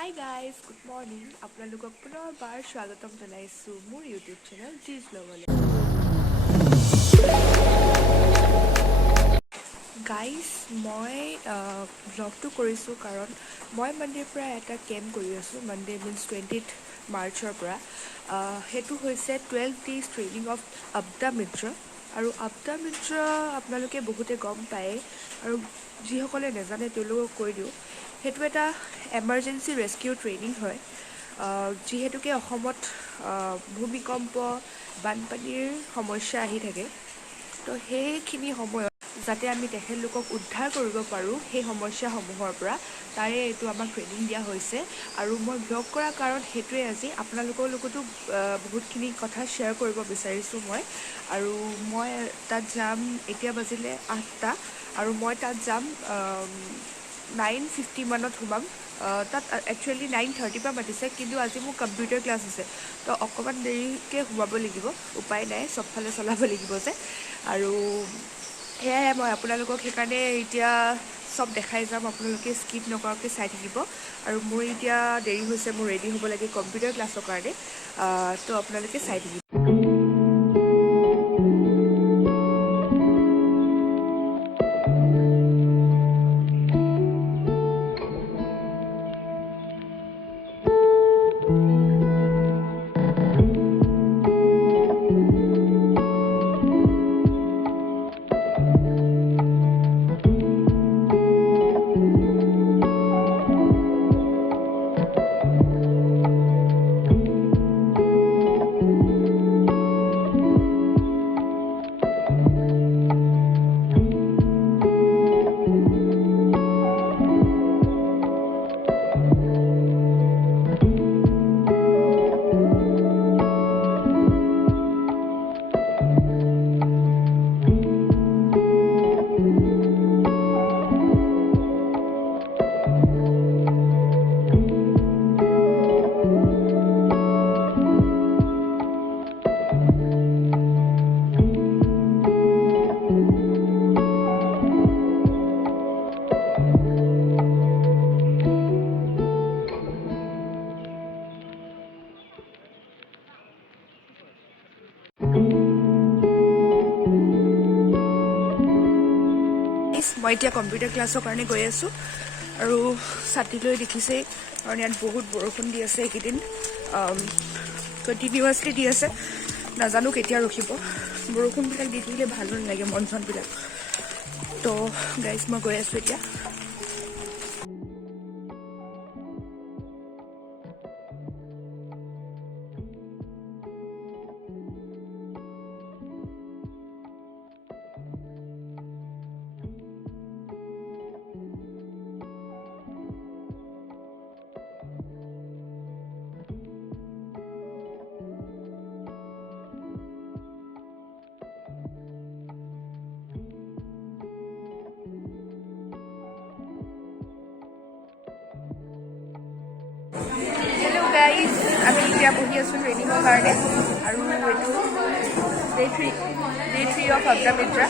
Hi guys, good morning. আপোনালোকক পুনৰবাৰ স্বাগতম জনাইছো মোৰ YouTube চেনেল জিজ লগলে। গাইজ মই ব্লগটো কৰিছোঁ কাৰণ মই মানডেৰ পৰা এটা কেম্প কৰি আছোঁ। মানডে মিনছ 20th মাৰ্চৰ পৰা সেইটো হৈছে 12 days training of AAPDA MITRA আৰু AAPDA MITRA আপোনালোকে বহুতে গম পায় আৰু যিসকলে নাজানে তেওঁলোকক কৈ দিওঁ। সেইটো এটা এমাৰ্জেঞ্চি ৰেস্কিউ ট্ৰেইনিং হয়। যিহেতুকে অসমত ভূমিকম্প বানপানীৰ সমস্যা আহি থাকে, তো সেইখিনি সময়ত যাতে আমি তেখেতলোকক উদ্ধাৰ কৰিব পাৰোঁ সেই সমস্যাসমূহৰ পৰা, তাৰে এইটো আমাক ট্ৰেইনিং দিয়া হৈছে। আৰু মই ব্লগ কৰাৰ কাৰণ সেইটোৱে, আজি আপোনালোকৰ লগতো বহুতখিনি কথা শ্বেয়াৰ কৰিব বিচাৰিছোঁ মই। আৰু মই তাত যাম, এতিয়া বাজিলে 8টা আৰু মই তাত যাম 9:50 মানত সোমাম। তাত একচুৱেলি 9:30 পৰা মাতিছে, কিন্তু আজি মোৰ কম্পিউটাৰ ক্লাছ আছে, তো অকণমান দেৰিকৈ সোমাব লাগিব, উপায় নাই, চবফালে চলাব লাগিব যে। আৰু সেয়াই মই আপোনালোকক সেইকাৰণে এতিয়া চব দেখাই যাম, আপোনালোকে স্কিপ নকৰাকৈ চাই থাকিব। আৰু মোৰ এতিয়া দেৰি হৈছে, মোৰ ৰেডি হ'ব লাগে কম্পিউটাৰ ক্লাছৰ কাৰণে, তো আপোনালোকে চাই থাকিব। মই এতিয়া কম্পিউটাৰ ক্লাছৰ কাৰণে গৈ আছোঁ আৰু ছাতিলৈ দেখিছেই, কাৰণ ইয়াত বহুত বৰষুণ দি আছে এইকেইদিন, কণ্টিনিউৱাছলি দি আছে, নাজানো কেতিয়া ৰখিব। বৰষুণবিলাক দি থাকিলে ভালো নালাগে মন চনবিলাক। তো গাইজ মই গৈ আছোঁ এতিয়া। হেল্ল' গাইজ, আমি এতিয়া বহি আছোঁ ট্ৰেইনিঙৰ কাৰণে, আৰু এইটো ডে 3 অফ AAPDA MITRA।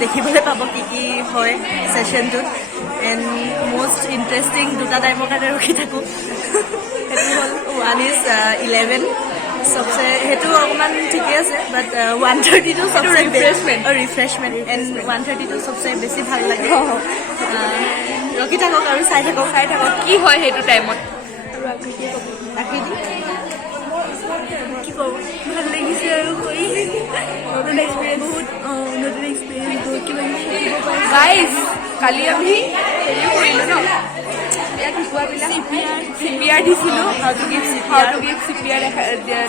দেখিবলৈ পাব কি কি হয় ছেশ্যনটোত। এণ্ড মষ্ট ইণ্টাৰেষ্টিং দুটা টাইমৰ কাৰণে ৰখি থাকোঁ। সেইটো হ'ল 1 is 11, চবচে সেইটো অকণমান ঠিকে আছে, বাট 1:30টো চবচে ৰিফ্ৰেছমেণ্ট, এণ্ড 1:30টো চবচে বেছি ভাল লাগে। ৰখি থাকক আৰু চাই থাকক কি হয় সেইটো টাইমত। কি ক'ব, ভাল লাগিছে আৰু কৰি নতুন এক্সপিৰিয়েঞ্চ, বহুত কিবা কিবি শিকিব পাৰিছোঁ। গাইজ, কালি আমি হেৰিও কৰিলোঁ ন, ইয়াত শিকোৱাবিলাক CPR দিছিলোঁ, হাউ টু গিভ CPR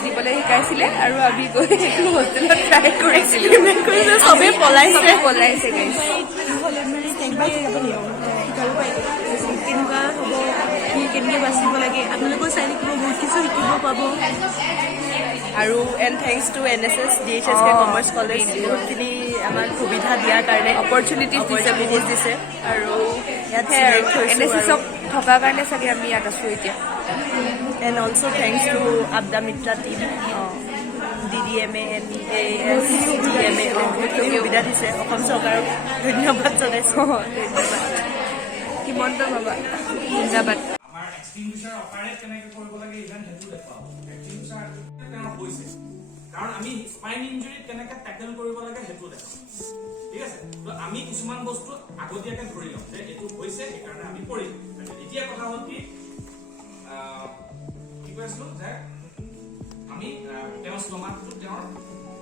দিবলৈ শিকাইছিলে, আৰু আমি গৈ সেইটো হোষ্টেলত ট্ৰাই কৰিছিলোঁ। চবেই পলাইছে গাইজ। কেনেকুৱা হ'ব, কি কেনেকৈ বাচিব লাগে, আপোনালোকেও চাই থাকিব, বহুত কিছু শিকিব পাব। আৰু and thanks two NSS DHSK commerce college, বহুতখিনি আমাক সুবিধা দিয়াৰ কাৰণে অপৰচুনিটিজ দিছে। আৰু ইয়াত NSSক থকাৰ কাৰণে চাগে আমি ইয়াত আছোঁ এতিয়া। And also' thanks two AAPDA MITRA team, DDMA and ASDMA, বহুতখিনি সুবিধা দিছে। অসম চৰকাৰক ধন্যবাদ জনাইছোঁ। হিমন্ত বাবা, জিন্দাবাদ। এক্সটিংগুইশাৰ অপাৰেট কেনেকৈ কৰিব লাগে ইভেন সেইটো দেখুৱাব এক্সটিংগুইশাৰ তেওঁ হৈছে কাৰণ আমি স্পাইন ইঞ্জুৰিত কেনেকৈ টেকেল কৰিব লাগে সেইটো দেখাম ঠিক আছে তো আমি কিছুমান বস্তু আগতীয়াকৈ ধৰি লওঁ যে এইটো হৈছে সেইকাৰণে আমি কৰিম এতিয়া কথা হ'ল কি কৈছিলো যে আমি তেওঁৰ ষ্টমাকটো তেওঁৰ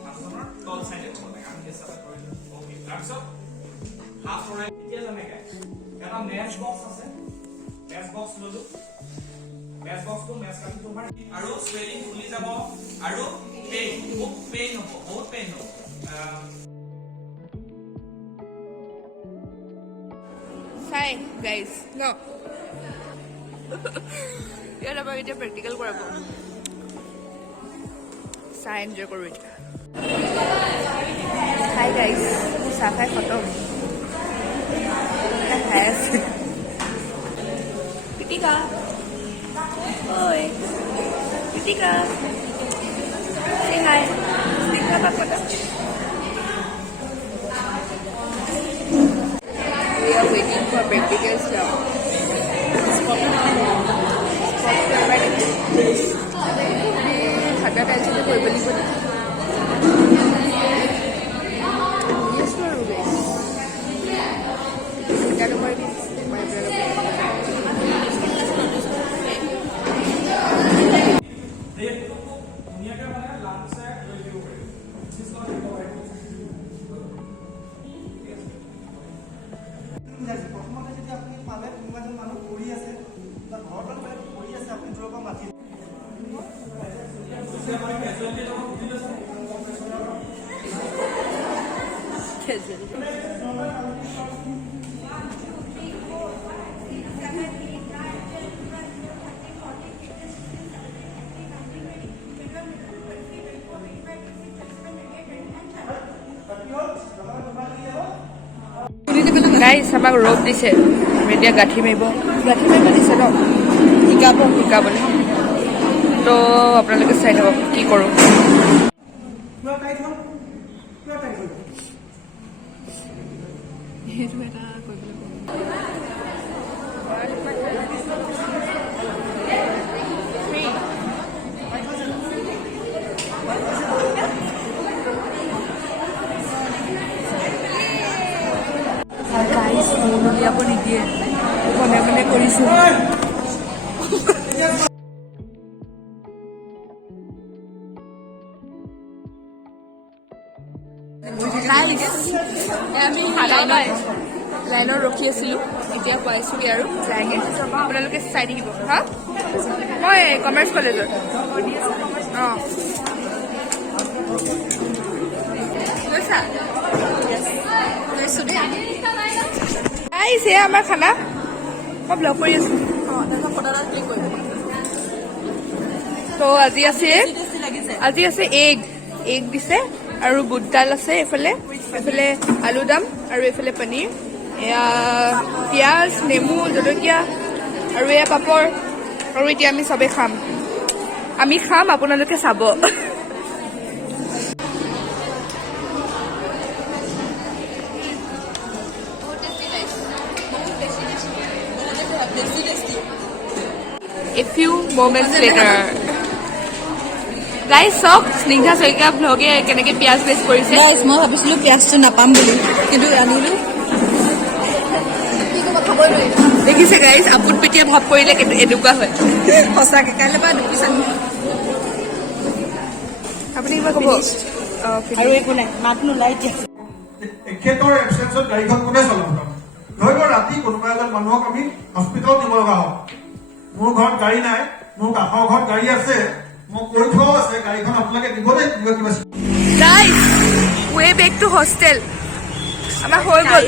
মানুহজনৰ তল চাইডে হ'ব লাগে আমি হিচাপে কৰিলো অ'কে তাৰপিছত হাফ ফৰাই এতিয়া যেনেকৈ এটা মেচ বক্স আছে মেচ বক্স ললো মেচ বক্সটো মেচ কাটি তোমাৰ আৰু স্ৱেলিং ফুলি যাব আৰু পেইন খুব পেইন হ'ব বহুত পেইন হ'ব চাই গাইজ ন ইয়াত আমাক এতিয়া প্ৰেক্টিকেল কৰাব চাই এনজয় কৰোঁ এতিয়া হাই গাইজ মোৰ চাহ খাই খতম খাই আছে পিটিকা ঐ পিটিকা say hi পিটিকা papa we are waiting for practical stuff khana tension koi boli boli yes no guys kana koi my brother guys আমাক ৰ'দ দিছে এতিয়া গাঁঠি মাৰিব দিছে ন শিকাবলৈ তো আপোনালোকে চাই থাকক কি কৰোঁ সেইটো এটা কৰিবলৈ উলিয়াব নিদিয়ে মনে মনে কৰিছো আমি লাইনত ৰখি আছিলো এতিয়া পাইছোগে আৰু যায়গে আপোনালোকে চাই থাকিব হা মই কমাৰ্চ কলেজত অঁ লৈছা লৈছো দেই আহিছে আমাৰ খানা মই ব্লগ কৰি আছো তো আজি আছে এগ দিছে আৰু বুট ডাল আছে এইফালে আলু দাম আৰু এইফালে পনীৰ এয়া পিঁয়াজ নেমু জলকীয়া আৰু এয়া পাপৰ আৰু এতিয়া আমি চবে খাম আপোনালোকে চাব A few moments later. Guys, চাওক স্নিগ্ধা শইকীয়া ভ্লগে কেনেকে পিয়াজ বেচ কৰিছে গাইজ মই ভাবিছিলো পিয়াজটো নাপাম বুলি কিন্তু আনিলো দেখিছে গাইজ আপুত পিটিয়া ভাৱ কৰিলে এনেকুৱা হয় সঁচাকে কাইলৈ পৰা দুপিচ আনি আপুনি কিবা ক'ব আৰু একো নাই মাত নোলাই এতিয়া এখেতৰ এবচেঞ্চত গাড়ীখন কোনে চলাব ধৰিব ৰাতি কোনোবা এজন মানুহক আমি হস্পিটেলত নিব লগা হয় মোৰ ঘৰত গাড়ী নাই মোৰ কাষৰ ঘৰত গাড়ী আছে মই কৈ থোৱাও আছে গাড়ীখন আপোনালোকে দিবনে কিবা guys we back to hostel আমাৰ হৈ গ'ল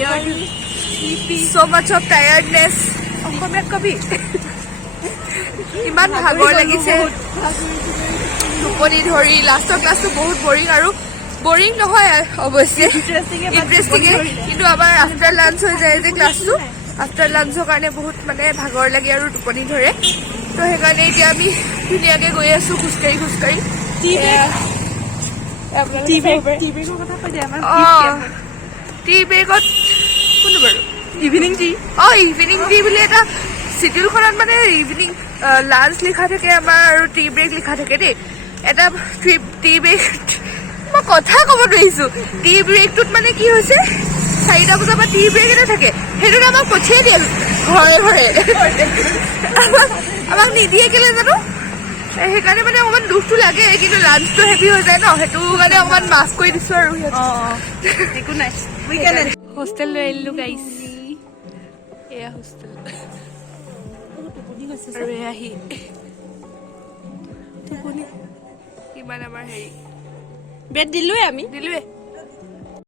so much of tiredness অসমীয়াত কবি ইমান ভাগৰ লাগিছে টোপনি ধৰি লাষ্টৰ ক্লাছটো বহুত বৰিং নহয় অৱশ্যে ইণ্টাৰেষ্টিং কিন্তু আমাৰ আফটাৰ লাঞ্চ হৈ যায় যে ক্লাছটো আফটাৰ লাঞ্চৰ কাৰণে বহুত মানে ভাগৰ লাগে আৰু টোপনি ধৰে তো সেইকাৰণে এতিয়া আমি ধুনীয়াকৈ গৈ আছো খোজকাঢ়ি টি বেগত কোনটো বাৰু ইভিনিং টি বুলি এটা চিডিউলখনত মানে ইভিনিং লাঞ্চ লিখা থাকে আমাৰ আৰু টি ব্ৰেক লিখা থাকে দেই এটা টি ব্ৰেক মই কথা ক'ব নোৱাৰিছোঁ টি ব্ৰেকটোত মানে কি হৈছে 4টা বজাৰ পৰা টি ব্ৰেক এটা থাকে সেইটোত আমাক পঠিয়াই দিয়ে ঘৰে ঘৰে আমাক নিদিয়ে কেলে জানো সেইকাৰণে মানে অকণমান দুখটো লাগে কিন্তু লাঞ্চটো হেভি হৈ যায় ন সেইটো মানে অকণমান মাফ কৰি দিছোঁ আৰু একো নাই হোষ্টেল লৈ আহিলোঁ গাইছ এয়া হোষ্টেল আৰু এয়াহি ইমান আমাৰ হেৰি বেড দিলোৱে আমি দিলোৱে